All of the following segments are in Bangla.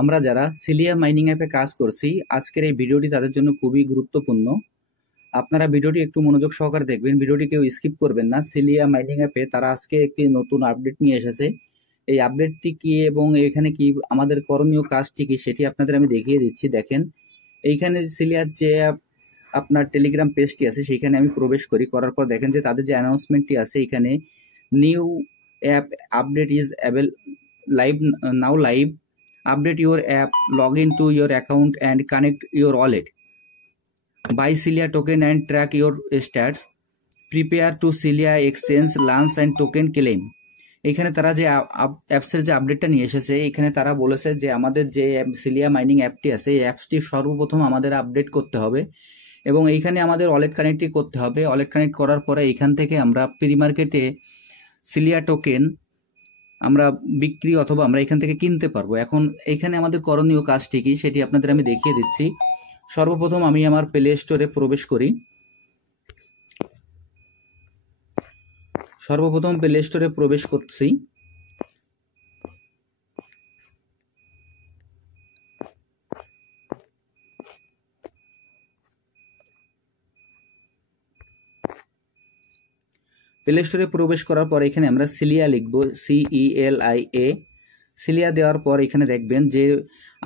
আমরা যারা সিলিয়া মাইনিং অ্যাপে কাজ করছি, আজকের এই ভিডিওটি তাদের জন্য খুবই গুরুত্বপূর্ণ। আপনারা ভিডিওটি একটু মনোযোগ সহকারে দেখবেন, ভিডিওটি কেউ স্কিপ করবেন না। সিলিয়া মাইনিং অ্যাপে তারা আজকে একটি নতুন আপডেট নিয়ে এসেছে। এই আপডেটটি কি এবং এখানে কি আমাদের করণীয় কাজটি কি সেটি আপনাদের আমি দেখিয়ে দিচ্ছি। দেখেন, এইখানে সিলিয়ার যে আপনার টেলিগ্রাম পেজটি আছে সেইখানে আমি প্রবেশ করি, করার পর দেখেন যে তাদের যে অ্যানাউন্সমেন্টটি আছে এখানে new app update is live now live, update your app, log into your account and connect your wallet, buy Cilia token and track your stats, prepare to Cilia exchange launch and token claim। এখানে তারা যে অ্যাপসের যে আপডেটটা নিয়ে এসেছে, এখানে তারা বলেছে যে আমাদের যে সিলিয়া মাইনিং অ্যাপটি আছে এই অ্যাপসটি সর্বপ্রথম আমাদের আপডেট করতে হবে এবং এইখানে আমাদের ওয়ালেট কানেক্টই করতে হবে। ওয়ালেট কানেক্ট করার পরে এইখান থেকে আমরা প্রি মার্কেটে সিলিয়া টোকেন আমরা বিক্রি অথবা আমরা এখান থেকে কিনতে পারবো। এখন এখানে আমাদের করণীয় কাজটি কি সেটি আপনাদের আমি দেখিয়ে দিচ্ছি। সর্বপ্রথম আমি আমার প্লে স্টোরে প্রবেশ করি। সর্বপ্রথম প্লে স্টোরে প্রবেশ করছি। প্লে স্টোরে প্রবেশ করার পর এখানে আমরা সিলিয়া লিখব, CELIA। সিলিয়া দেওয়ার পর এখানে দেখবেন যে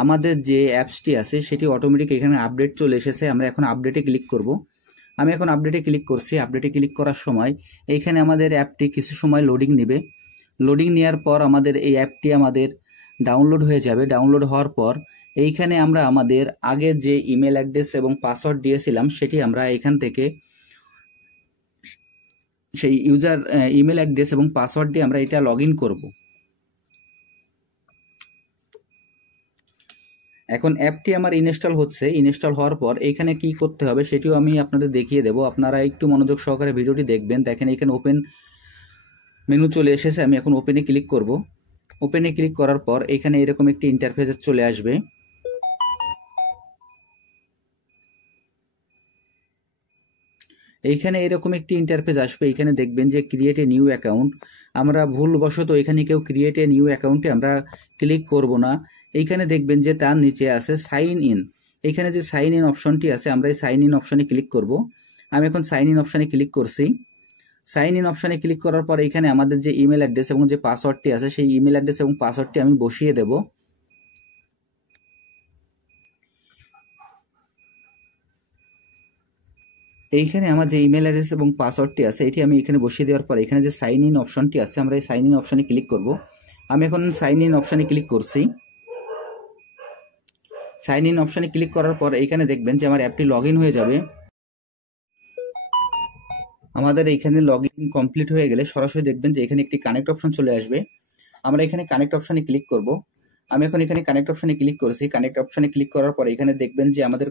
আমাদের যে অ্যাপসটি আছে সেটি অটোমেটিক এখানে আপডেট চলে এসেছে। আমরা এখন আপডেটে ক্লিক করব। আমি এখন আপডেটে ক্লিক করছি। আপডেটে ক্লিক করার সময় এইখানে আমাদের অ্যাপটি কিছু সময় লোডিং নেবে। লোডিং নেওয়ার পর আমাদের এই অ্যাপটি আমাদের ডাউনলোড হয়ে যাবে। ডাউনলোড হওয়ার পর এইখানে আমরা আমাদের আগের যে ইমেল অ্যাড্রেস এবং পাসওয়ার্ড দিয়েছিলাম সেটি আমরা এখান থেকে সেই ইউজার ইমেল অ্যাড্রেস এবং পাসওয়ার্ড দিয়ে আমরা এটা লগ ইন করবো। এখন অ্যাপটি আমার ইনস্টল হচ্ছে। ইনস্টল হওয়ার পর এখানে কি করতে হবে সেটিও আমি আপনাদের দেখিয়ে দেব। আপনারা একটু মনোযোগ সহকারে ভিডিওটি দেখবেন। দেখেন এখানে ওপেন মেনু চলে এসেছে। আমি এখন ওপেনে ক্লিক করব। ওপেনে ক্লিক করার পর এখানে এরকম একটি ইন্টারফেস চলে আসবে। এইখানে এরকম একটি ইন্টারফেস আসবে। এখানে দেখবেন যে ক্রিয়েট এ নিউ অ্যাকাউন্ট। আমরা ভুলবশত এখানে কেউ ক্রিয়েট এ নিউ অ্যাকাউন্টে আমরা ক্লিক করব না। এইখানে দেখবেন যে তার নিচে আছে সাইন ইন। এইখানে যে সাইন ইন অপশনটি আছে আমরা এই সাইন ইন অপশনে ক্লিক করব। আমি এখন সাইন ইন অপশনে ক্লিক করছি। সাইন ইন অপশনে ক্লিক করার পর এখানে আমাদের যে ইমেল অ্যাড্রেস এবং যে পাসওয়ার্ডটি আছে সেই ইমেল অ্যাড্রেস এবং পাসওয়ার্ডটি আমি বসিয়ে দেব। এইখানে আমার যে ইমেল অ্যাড্রেস এবং পাসওয়ার্ডটি আছে এটি আমি এখানে বসিয়ে দেওয়ার পর এখানে যে সাইন ইন অপশনটি আছে আমরা এই সাইন ইন অপশনে ক্লিক করব। আমি এখন সাইন ইন অপশনে ক্লিক করছি। সাইন ইন অপশনে ক্লিক করার পর এইখানে দেখবেন যে আমার অ্যাপটি লগ ইন হয়ে যাবে। আমাদের এইখানে লগ ইন কমপ্লিট হয়ে গেলে সরাসরি দেখবেন যে এখানে একটি কানেক্ট অপশন চলে আসবে। আমরা এখানে কানেক্ট অপশনে ক্লিক করব। আমি এখন এখানে কানেক্ট অপশনে ক্লিক করেছি। কানেক্ট অপশনে ক্লিক করার পর এখানে দেখবেন যে আমাদের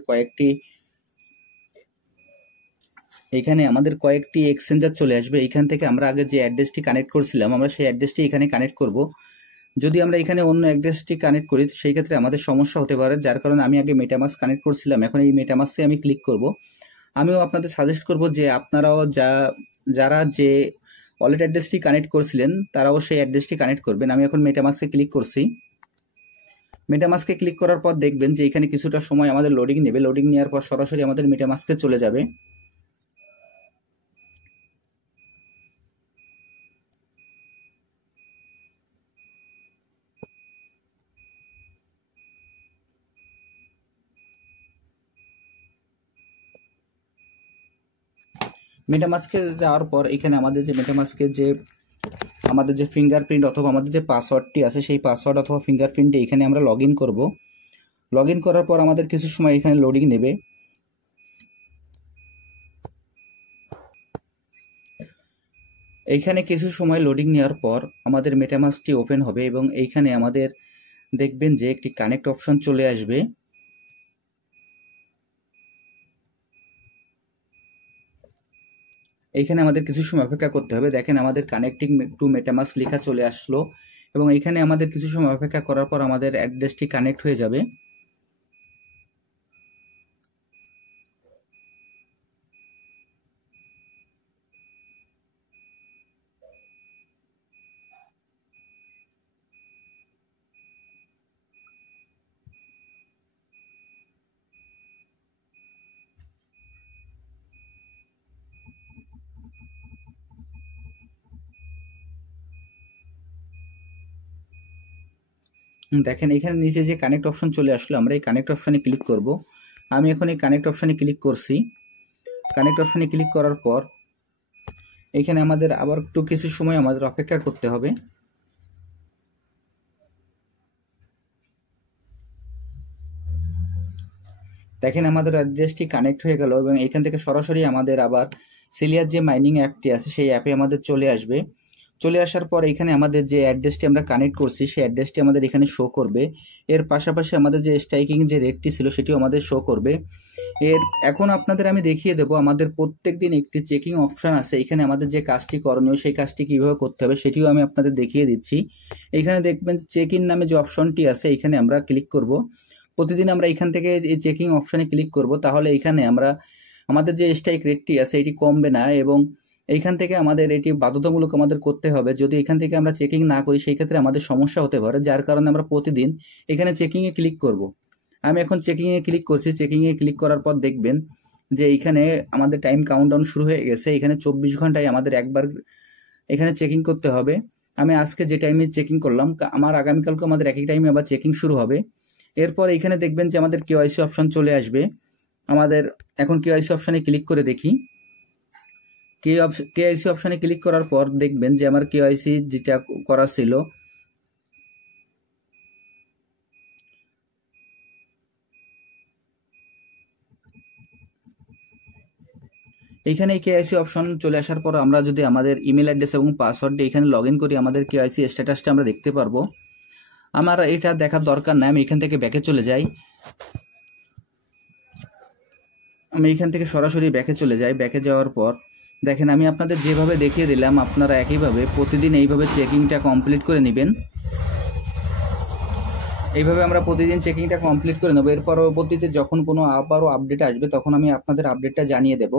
কয়েকটি এক্সচেঞ্জার চলে আসবে। এইখান থেকে আমরা আগে যে অ্যাড্রেসটি কানেক্ট করছিলাম আমরা সেই অ্যাড্রেসটি এখানে কানেক্ট করব। যদি আমরা এখানে অন্য অ্যাড্রেসটি কানেক্ট করি সেই ক্ষেত্রে আমাদের সমস্যা হতে পারে, যার কারণে আমি আগে মেটামাস্ক কানেক্ট করছিলাম। এখন এই মেটামাস্কে আমি ক্লিক করব। আমিও আপনাদের সাজেস্ট করব যে আপনারাও যারা যে ওয়ালেট অ্যাড্রেসটি কানেক্ট করছিলেন তারাও সেই অ্যাড্রেসটি কানেক্ট করবেন। আমি এখন মেটামাস্কে ক্লিক করছি। মেটামাস্কে ক্লিক করার পর দেখবেন যে এখানে কিছুটা সময় আমাদের লোডিং নেবে। লোডিং নেওয়ার পর সরাসরি আমাদের মেটামাস্কে চলে যাবে। মেটামাস্কে যাওয়ার পর এখানে আমাদের যে ফিঙ্গারপ্রিন্ট অথবা আমাদের যে পাসওয়ার্ডটি আছে সেই পাসওয়ার্ড অথবা ফিঙ্গারপ্রিন্টে এখানে আমরা লগ ইন করব। লগ ইন করার পর আমাদের কিছু সময় এখানে লোডিং নেবে। এইখানে কিছু সময় লোডিং নেওয়ার পর আমাদের মেটামাস্কটি ওপেন হবে এবং এইখানে আমাদের দেখবেন যে একটি কানেক্ট অপশন চলে আসবে। এইখানে আমাদের কিছু সময় অপেক্ষা করতে হবে। দেখেন আমাদের কানেক্টিং টু মেটামাস্ক লেখা চলে আসলো এবং এইখানে আমাদের কিছু সময় অপেক্ষা করার পর আমাদের অ্যাড্রেসটি কানেক্ট হয়ে যাবে। দেখেন এখানে নিচে যে কানেক্ট অপশন চলে আসলো, আমরা এই কানেক্ট অপশনে ক্লিক করব। আমি এখন এই কানেক্ট অপশনে ক্লিক করছি। কানেক্ট অপশনে ক্লিক করার পর এখানে আমাদের আবার একটু কিছু সময় আমাদের অপেক্ষা করতে হবে। দেখেন আমাদের অ্যাড্রেসটি কানেক্ট হয়ে গেল এবং এখান থেকে সরাসরি আমাদের আবার সিলিয়ার যে মাইনিং অ্যাপটি আছে সেই অ্যাপে আমাদের চলে আসবে। চলে আসার পর এখানে আমাদের যে অ্যাড্রেসটি আমরা কানেক্ট করছি সেই অ্যাড্রেসটি আমাদের এখানে শো করবে। এর পাশাপাশি আমাদের যে স্ট্রাইকিং যে রেটটি ছিল সেটিও আমাদের শো করবে। এখন আপনাদের আমি দেখিয়ে দেবো আমাদের প্রত্যেক দিন একটি চেকিং অপশন আছে। এখানে আমাদের যে কাজটি করণীয় সেই কাজটি কিভাবে করতে হবে সেটিও আমি আপনাদের দেখিয়ে দিচ্ছি। এখানে দেখবেন চেক ইন নামে যে অপশনটি আছে এখানে আমরা ক্লিক করব। প্রতিদিন আমরা এখান থেকে এই চেকিং অপশনে ক্লিক করব, তাহলে এখানে আমরা আমাদের যে স্ট্রাইক রেটটি আছে এটি কমবে না এবং এইখান থেকে আমাদের এটি বাধ্যতামূলক আমাদের করতে হবে। যদি এখান থেকে আমরা চেকিং না করি সেই ক্ষেত্রে আমাদের সমস্যা হতে পারে, যার কারণে আমরা প্রতিদিন এখানে চেকিংয়ে ক্লিক করব। আমি এখন চেকিংয়ে ক্লিক করছি। চেকিংয়ে ক্লিক করার পর দেখবেন যে এইখানে আমাদের টাইম কাউন্টডাউন শুরু হয়ে গেছে। এখানে 24 ঘন্টায় আমাদের একবার এখানে চেকিং করতে হবে। আমি আজকে যে টাইমে চেকিং করলাম, আমার আগামীকালকে আমাদের একই টাইমে আবার চেকিং শুরু হবে। এরপর এখানে দেখবেন যে আমাদের কেওয়াইসি অপশন চলে আসবে। আমাদের এখন কেওয়াইসি অপশনে ক্লিক করে দেখি। কেওয়াইসি অপশনে ক্লিক করার পর দেখবেন যে আমার কেওয়াইসি যেটা করা ছিল এইখানে কেওয়াইসি অপশন চলে আসার পর আমরা যদি আমাদের ইমেল অ্যাড্রেস এবং পাসওয়ার্ডটি এখানে লগ ইন করি আমাদের কেওয়াইসি স্ট্যাটাসটা আমরা দেখতে পারবো। আমার এটা দেখার দরকার নাই, আমি এখান থেকে ব্যাকে চলে যাই। আমি এখান থেকে সরাসরি ব্যাকে চলে যাই। ব্যাকে যাওয়ার পর দেখেন আমি আপনাদের যেভাবে দেখিয়ে দিলাম আপনারা একইভাবে প্রতিদিন এইভাবে চেকিংটা কমপ্লিট করে নেবেন। এইভাবে আমরা প্রতিদিন চেকিংটা কমপ্লিট করে নেব। এর পরবর্তীতে যখন কোনো আবারও আপডেট আসবে তখন আমি আপনাদের আপডেটটা জানিয়ে দেব।